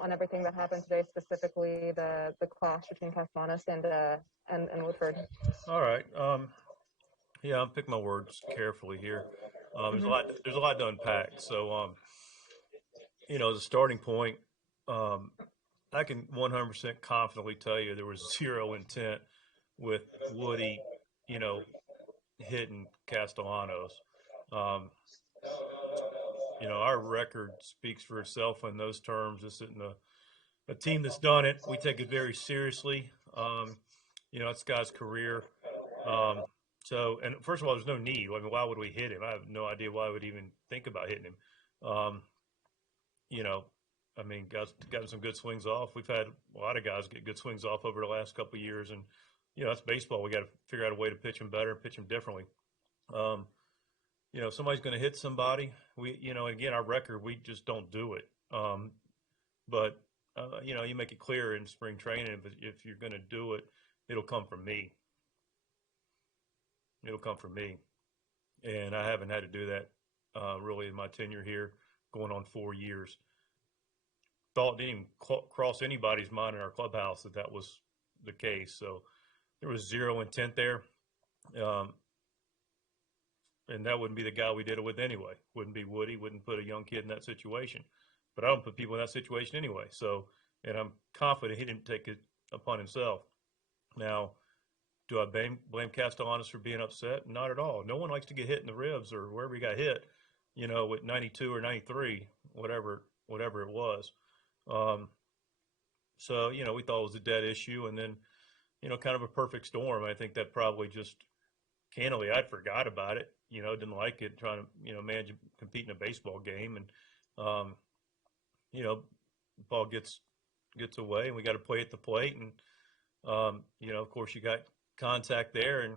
on everything that happened today, specifically the clash between Castellanos and Woodford. All right. Yeah, I'm picking my words carefully here. There's a Mm-hmm. lot. There's a lot to unpack. So, as a starting point, um, I can 100% confidently tell you there was zero intent with Woody, you know, hitting Castellanos. Um, our record speaks for itself in those terms. This isn't a team that's done it. We take it very seriously. It's a guy's career. Um, and first of all, there's no need. I mean, why would we hit him? I have no idea why I would even think about hitting him. You know, I mean, guys gotten some good swings off. We've had a lot of guys get good swings off over the last couple of years, and that's baseball. We got to figure out a way to pitch them better, pitch them differently. Um, if somebody's going to hit somebody, again, our record, we just don't do it. But you make it clear in spring training, but if you're going to do it, it'll come from me. It'll come from me, and I haven't had to do that really in my tenure here, going on 4 years. Thought didn't even cross anybody's mind in our clubhouse that was the case. So there was zero intent there. And that wouldn't be the guy we did it with anyway. Wouldn't be Woody, wouldn't put a young kid in that situation. But I don't put people in that situation anyway. So, and I'm confident he didn't take it upon himself. Now, do I blame Castellanos for being upset? Not at all. No one likes to get hit in the ribs or wherever he got hit, with 92 or 93, whatever it was. So, we thought it was a dead issue. And then, kind of a perfect storm. I think that probably just, candidly, I'd forgot about it. Didn't like it, trying to, manage, compete in a baseball game. And, ball gets away and we got to play at the plate. And, of course you got contact there and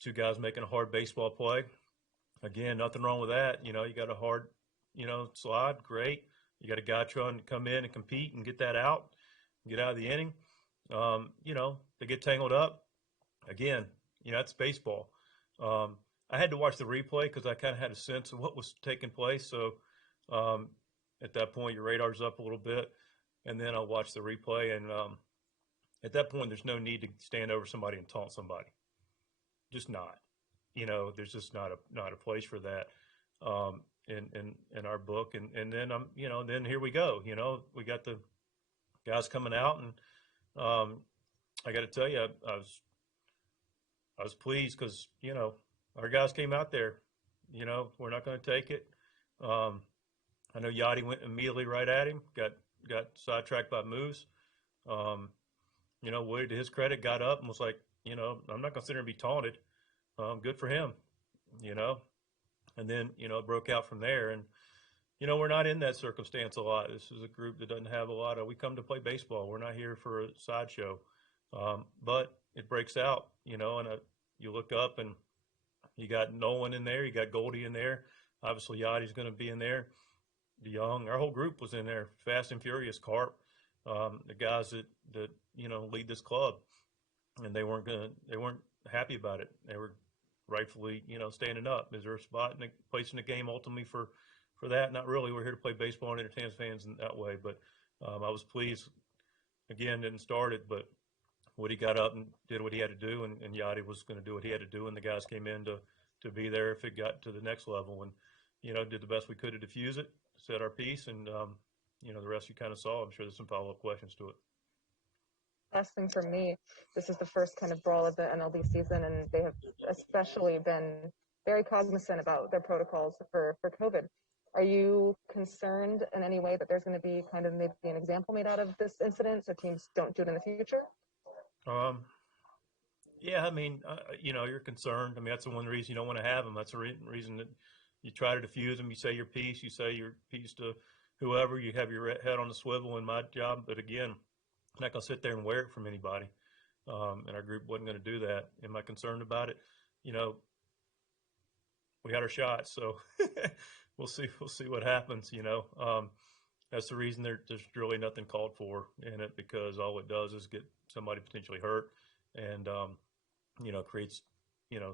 two guys making a hard baseball play. Again, nothing wrong with that. You got a hard, slide. Great. You got a guy trying to come in and compete and get that out, get out of the inning. They get tangled up. Again, it's baseball. I had to watch the replay because I kind of had a sense of what was taking place. So at that point, your radar's up a little bit, and then I'll watch the replay. And at that point, there's no need to stand over somebody and taunt somebody. Just not. There's just not a place for that in our book. And then then here we go. We got the guys coming out, and I got to tell you, I was pleased because our guys came out there. We're not going to take it. I know Yachty went immediately right at him. Got sidetracked by Moose. Woody, to his credit, got up and was like, I'm not going to sit here and be taunted. Good for him. And then it broke out from there. And we're not in that circumstance a lot. This is a group that doesn't have a lot of. We come to play baseball. We're not here for a sideshow. But it breaks out. And you look up and you got Nolan in there, you got Goldie in there. Obviously, Yachty's going to be in there. DeJong, our whole group was in there. Fast and Furious, Carp, the guys that lead this club, and they weren't happy about it. They were rightfully standing up. Is there a spot in the place in the game ultimately for that? Not really. We're here to play baseball and entertain fans in that way. But I was pleased. Again, didn't start it, but Woody got up and did what he had to do, and Yachty was going to do what he had to do, and the guys came in to be there if it got to the next level, and did the best we could to diffuse it, said our piece, and the rest you kind of saw. I'm sure there's some follow-up questions to it. Last thing for me, this is the first kind of brawl of the MLB season, and they have especially been very cognizant about their protocols for COVID. Are you concerned in any way that there's going to be kind of maybe an example made out of this incident so teams don't do it in the future? Yeah, I mean, you're concerned. I mean, that's the one reason you don't want to have them. That's the reason that you try to diffuse them. You say your piece. You say your piece to whoever. You have your head on the swivel in my job. But again, I'm not going to sit there and wear it from anybody. And our group wasn't going to do that. Am I concerned about it? We had our shot, so we'll see what happens. That's the reason there's really nothing called for in it, because all it does is get somebody potentially hurt and, creates,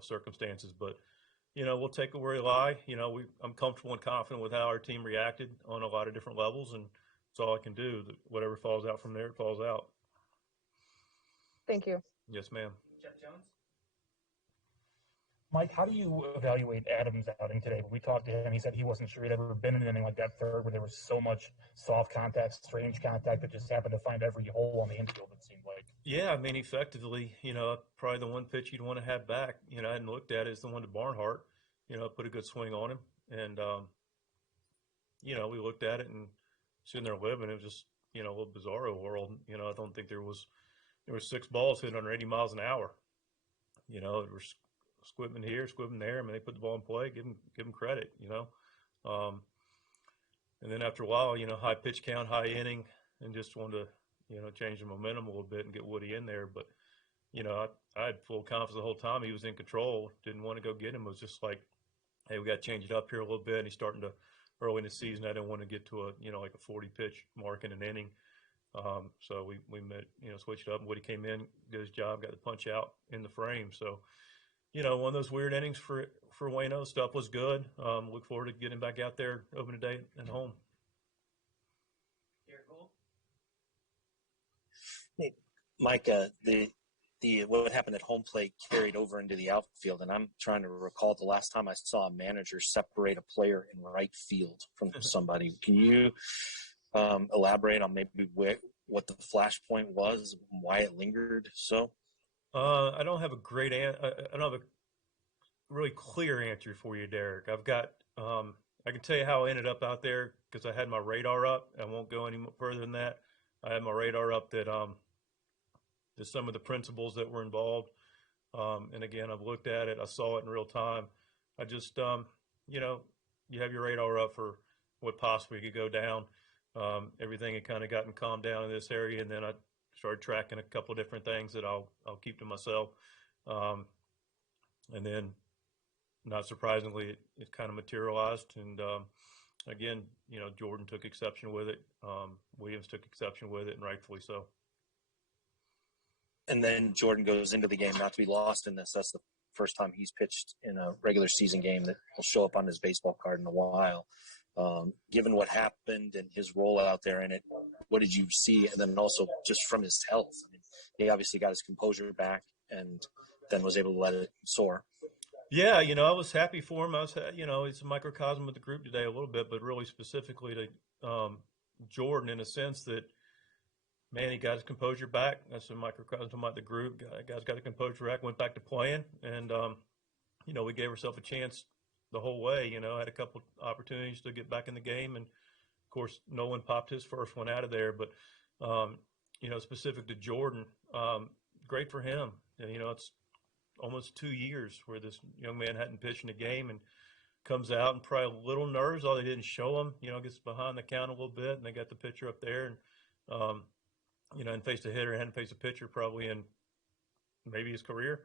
circumstances. But, we'll take it where we lie. I'm comfortable and confident with how our team reacted on a lot of different levels. And That's all I can do. Whatever falls out from there, it falls out. Thank you. Yes, ma'am. Jeff Jones? Mike, how do you evaluate Adams' outing today? When we talked to him, he said he wasn't sure he'd ever been in anything like that third where there was so much soft contact, strange contact that just happened to find every hole on the infield, it seemed like. Yeah, I mean, effectively, probably the one pitch you'd want to have back, I hadn't looked at it, is the one to Barnhart, put a good swing on him. And, we looked at it and sitting there living, it was just, a little bizarro world. I don't think there was 6 balls hitting under 80 miles an hour. There was squibbing here, squibbing there. I mean, they put the ball in play, give them credit, and then after a while, high pitch count, high inning, and just wanted to, change the momentum a little bit and get Woody in there. But, I had full confidence the whole time he was in control. Didn't want to go get him. It was just like, hey, we got to change it up here a little bit. And he's starting to, early in the season, I didn't want to get to a, like a 40 pitch mark in an inning. So we met, switched up. And Woody came in, did his job, got the punch out in the frame. So, one of those weird innings for Waino. Stuff was good. Look forward to getting back out there opening day at home. Hey, Mike, the what happened at home plate carried over into the outfield, and I'm trying to recall the last time I saw a manager separate a player in right field from somebody. Can you elaborate on maybe what the flashpoint was, and why it lingered so? I don't have a great I don't have a really clear answer for you, Derek. I've got I can tell you how I ended up out there because I had my radar up. I won't go any further than that. I had my radar up that some of the principles that were involved. And again, I've looked at it. I saw it in real time. I just, you have your radar up for what possibly could go down. Everything had kind of gotten calmed down in this area, and then I started tracking a couple of different things that I'll keep to myself. And then, not surprisingly, it kind of materialized. And again, Jordan took exception with it. Williams took exception with it, and rightfully so. And then Jordan goes into the game, not to be lost in this. That's the first time he's pitched in a regular season game that will show up on his baseball card in a while. Given what happened and his role out there in it, what did you see? And then also just from his health. I mean, he obviously got his composure back and then was able to let it soar. Yeah, I was happy for him. It's a microcosm of the group today a little bit, but really specifically to Jordan in a sense that, man, he got his composure back. That's a microcosm of the group. Guys got the composure back, went back to playing, and we gave ourselves a chance the whole way. Had a couple opportunities to get back in the game, and of course, Nolan popped his first one out of there. But specific to Jordan, great for him. It's almost 2 years where this young man hadn't pitched in a game and comes out and probably a little nervous. All they didn't show him, gets behind the count a little bit, and they got the pitcher up there and. And faced a hitter, hadn't faced a pitcher probably in maybe his career,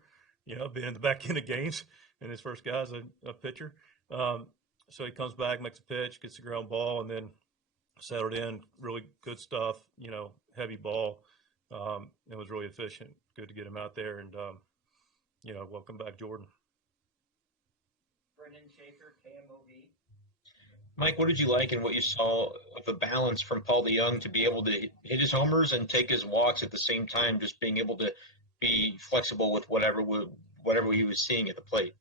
being in the back end of games, and his first guy is a pitcher. So he comes back, makes a pitch, gets the ground ball, and then settled in. Really good stuff, heavy ball. It was really efficient. Good to get him out there, and, welcome back, Jordan. Brendan Schaefer, KMOV. Mike, what did you like in what you saw of the balance from Paul DeJong to be able to hit his homers and take his walks at the same time, just being able to be flexible with whatever he was seeing at the plate?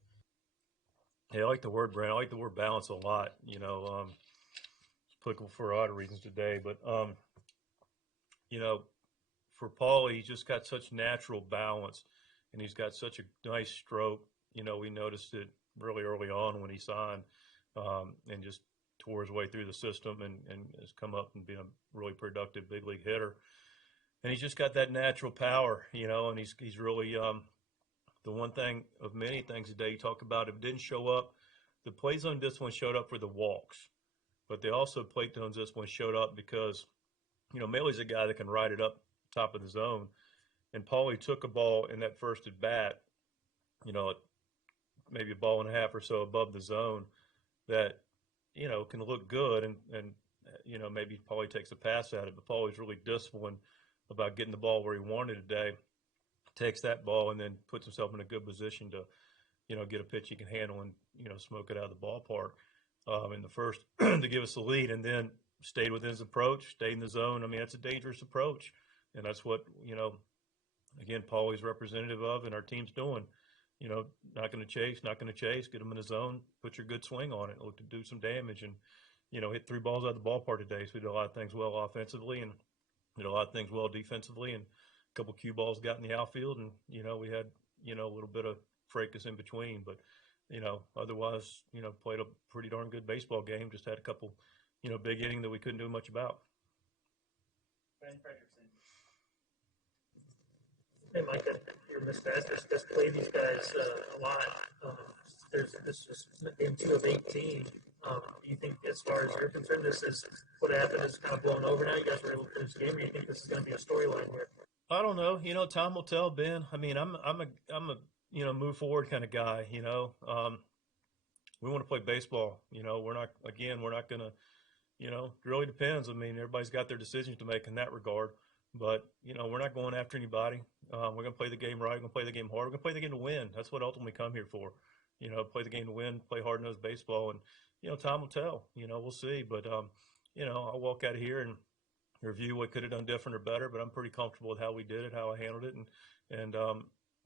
Yeah, I like the word, Brent. I like the word balance a lot. It's applicable for a lot of reasons today. But, for Paul, he's just got such natural balance, and he's got such a nice stroke. We noticed it really early on when he signed and just tore his way through the system and has come up and been a really productive big league hitter. And he's just got that natural power, and he's really the one thing of many things today you talk about. If it didn't show up, the play zone discipline showed up for the walks, but they also play zone discipline showed up because, Maley's a guy that can ride it up top of the zone. And Paulie took a ball in that first at bat, maybe a ball and a half or so above the zone that, can look good and maybe Paulie takes a pass at it, but Paulie's really disciplined about getting the ball where he wanted today, takes that ball and then puts himself in a good position to, get a pitch he can handle and, smoke it out of the ballpark in the first to give us the lead. And then, stayed within his approach, stayed in the zone. I mean, that's a dangerous approach, and that's what, again, Paul is representative of, and our team's doing. Not going to chase, get them in the zone, put your good swing on it, look to do some damage, and, hit 3 balls out of the ballpark today. So we did a lot of things well offensively and did a lot of things well defensively, and a couple cue balls got in the outfield, and, we had, a little bit of fracas in between. But, otherwise, played a pretty darn good baseball game, just had a couple, big inning that we couldn't do much about. Hey, Mike, your Masters just played these guys a lot. This is game 2 of 18. Do you think, as far as you're concerned, this is what happened is kind of blown over now? You guys were able to finish the game, or do you think this is going to be a storyline here? I don't know. Time will tell, Ben. I mean, I'm a move forward kind of guy. We want to play baseball. We're not going to. It really depends. I mean, everybody's got their decisions to make in that regard. But, we're not going after anybody. We're going to play the game right. We're going to play the game hard. We're going to play the game to win. That's what ultimately come here for. Play the game to win, play hard-nosed baseball. And, time will tell. We'll see. But, I'll walk out of here and review what could have done different or better. But I'm pretty comfortable with how we did it, how I handled it. And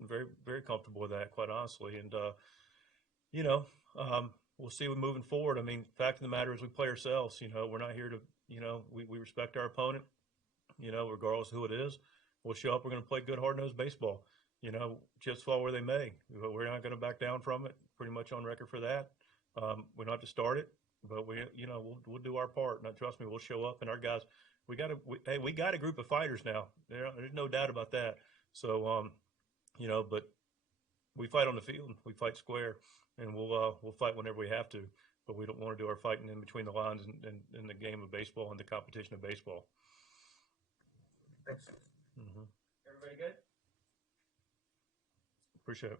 very, very comfortable with that, quite honestly. And, we'll see what moving forward. I mean, fact of the matter is we play ourselves. We're not here to, we respect our opponent. Regardless of who it is, we'll show up. We're going to play good, hard-nosed baseball. Chips fall where they may. We're not going to back down from it. Pretty much on record for that. We don't have to start it, but we'll do our part. Now, trust me, we'll show up. And our guys, we got a group of fighters now. There's no doubt about that. So, but we fight on the field. We fight square, and we'll fight whenever we have to. But we don't want to do our fighting in between the lines in the game of baseball and the competition of baseball. Thanks. Mm-hmm. Everybody good? Appreciate it.